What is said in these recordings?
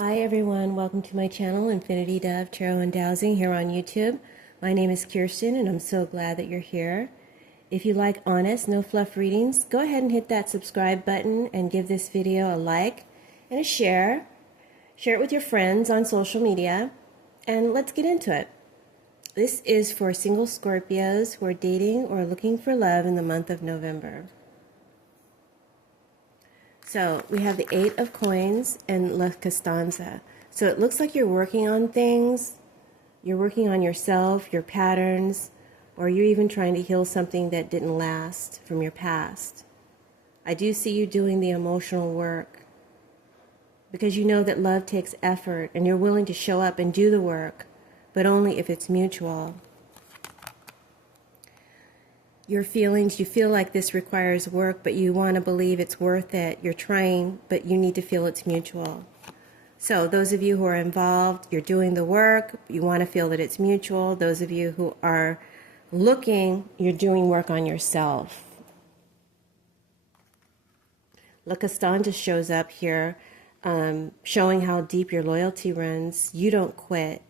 Hi everyone, welcome to my channel, Infinity Dove Tarot and Dowsing here on YouTube. My name is Kirsten and I'm so glad that you're here. If you like honest, no fluff readings, go ahead and hit that subscribe button and give this video a like and a share. Share it with your friends on social media and let's get into it. This is for single Scorpios who are dating or looking for love in the month of November. So we have the Eight of Coins and La Costanza. So it looks like you're working on things. You're working on yourself, your patterns, or you're even trying to heal something that didn't last from your past. I do see you doing the emotional work because you know that love takes effort and you're willing to show up and do the work, but only if it's mutual. Your feelings, you feel like this requires work, but you want to believe it's worth it. You're trying, but you need to feel it's mutual. So those of you who are involved, you're doing the work, you want to feel that it's mutual. Those of you who are looking, you're doing work on yourself. La Costanza shows up here, showing how deep your loyalty runs. You don't quit.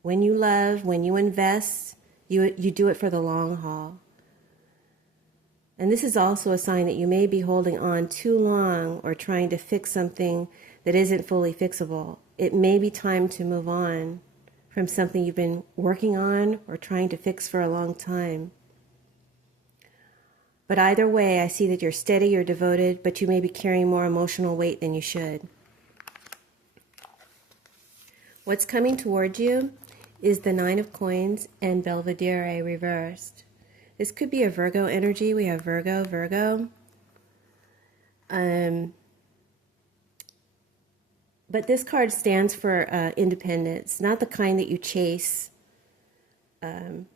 When you love, when you invest, you do it for the long haul. And this is also a sign that you may be holding on too long or trying to fix something that isn't fully fixable. It may be time to move on from something you've been working on or trying to fix for a long time. But either way, I see that you're steady, you're devoted, but you may be carrying more emotional weight than you should. What's coming toward you is the Nine of Coins and Belvedere reversed. This could be a Virgo energy. We have Virgo. But this card stands for independence, not the kind that you chase. You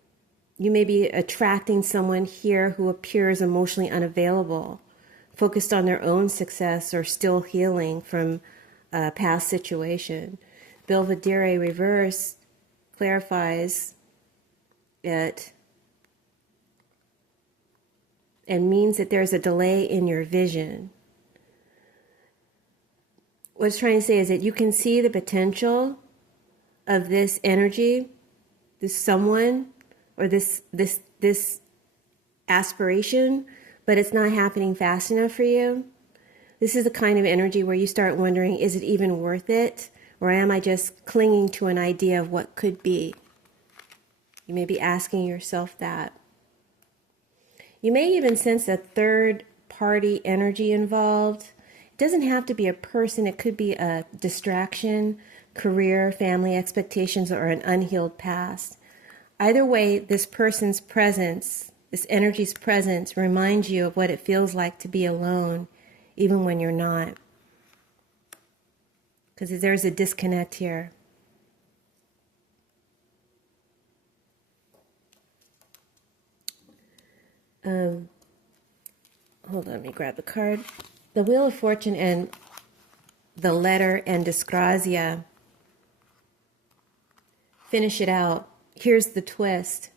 may be attracting someone here who appears emotionally unavailable, focused on their own success or still healing from a past situation. Belvedere reverse clarifies it and means that there's a delay in your vision. What it's trying to say is that you can see the potential of this energy, this someone, or this aspiration, but it's not happening fast enough for you. This is the kind of energy where you start wondering, is it even worth it? Or am I just clinging to an idea of what could be? You may be asking yourself that. You may even sense a third party energy involved. It doesn't have to be a person. It could be a distraction, career, family expectations, or an unhealed past. Either way, this person's presence, this energy's presence, reminds you of what it feels like to be alone, even when you're not. Because there's a disconnect here. Hold on, let me grab the card. The Wheel of Fortune and the letter and Disgrazia finish it out. Here's the twist.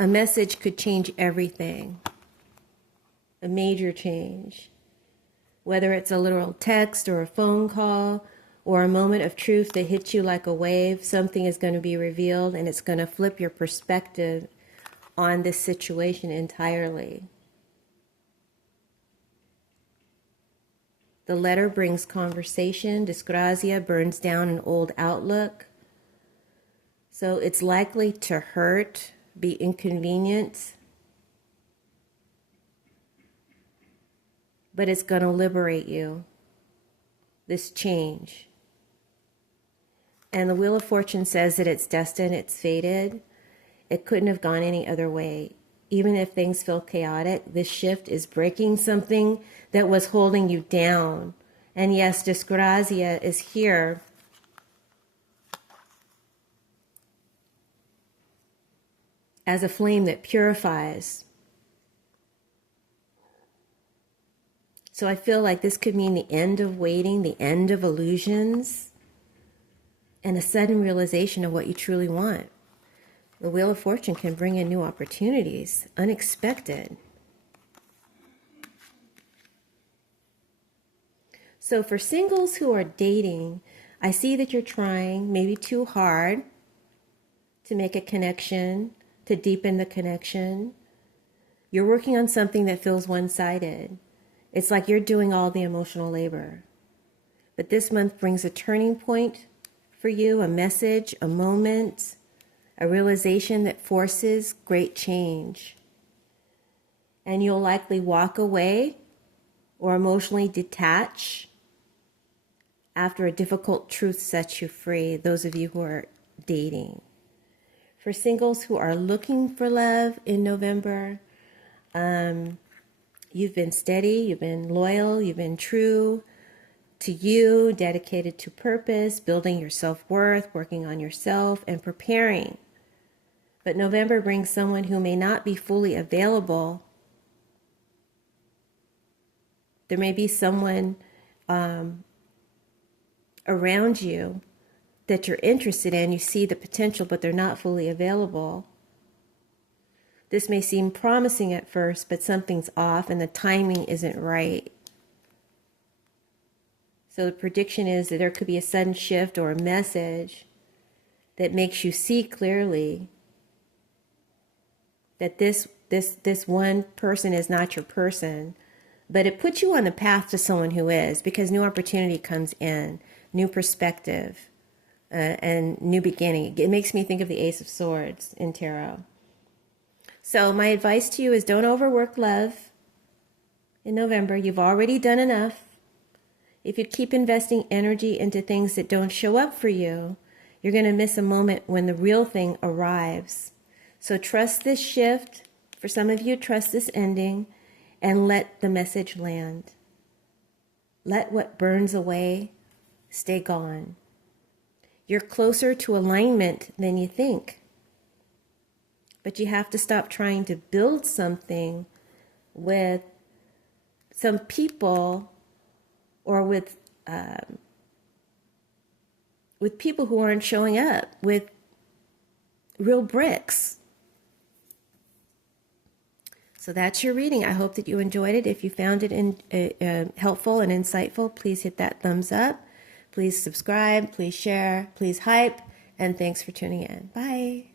A message could change everything. A major change. Whether it's a literal text or a phone call, or a moment of truth that hits you like a wave, something is going to be revealed and it's going to flip your perspective on this situation entirely. The letter brings conversation. Disgrazia burns down an old outlook. So it's likely to hurt, be inconvenient, but it's going to liberate you, this change. And the Wheel of Fortune says that it's destined, it's fated. It couldn't have gone any other way. Even if things feel chaotic, this shift is breaking something that was holding you down. And yes, Disgrazia is here as a flame that purifies. So I feel like this could mean the end of waiting, the end of illusions, and a sudden realization of what you truly want. The Wheel of Fortune can bring in new opportunities, unexpected. So for singles who are dating, I see that you're trying, maybe too hard, to make a connection, to deepen the connection. You're working on something that feels one-sided. It's like you're doing all the emotional labor. But this month brings a turning point for you, a message, a moment, a realization that forces great change. And you'll likely walk away or emotionally detach after a difficult truth sets you free, those of you who are dating. For singles who are looking for love in November, you've been steady, you've been loyal, you've been true to you, dedicated to purpose, building your self-worth, working on yourself, and preparing. But November brings someone who may not be fully available. There may be someone around you that you're interested in, you see the potential, but they're not fully available. This may seem promising at first, but something's off and the timing isn't right. So the prediction is that there could be a sudden shift or a message that makes you see clearly that this one person is not your person, but it puts you on the path to someone who is, because new opportunity comes in, new perspective, and new beginning. It makes me think of the Ace of Swords in tarot. So my advice to you is don't overwork love in November. You've already done enough. If you keep investing energy into things that don't show up for you, you're going to miss a moment when the real thing arrives. So trust this shift. For some of you, trust this ending and let the message land. Let what burns away stay gone. You're closer to alignment than you think. But you have to stop trying to build something with some people or with people who aren't showing up, with real bricks. So that's your reading. I hope that you enjoyed it. If you found it helpful and insightful, please hit that thumbs up. Please subscribe, please share, please hype, and thanks for tuning in. Bye.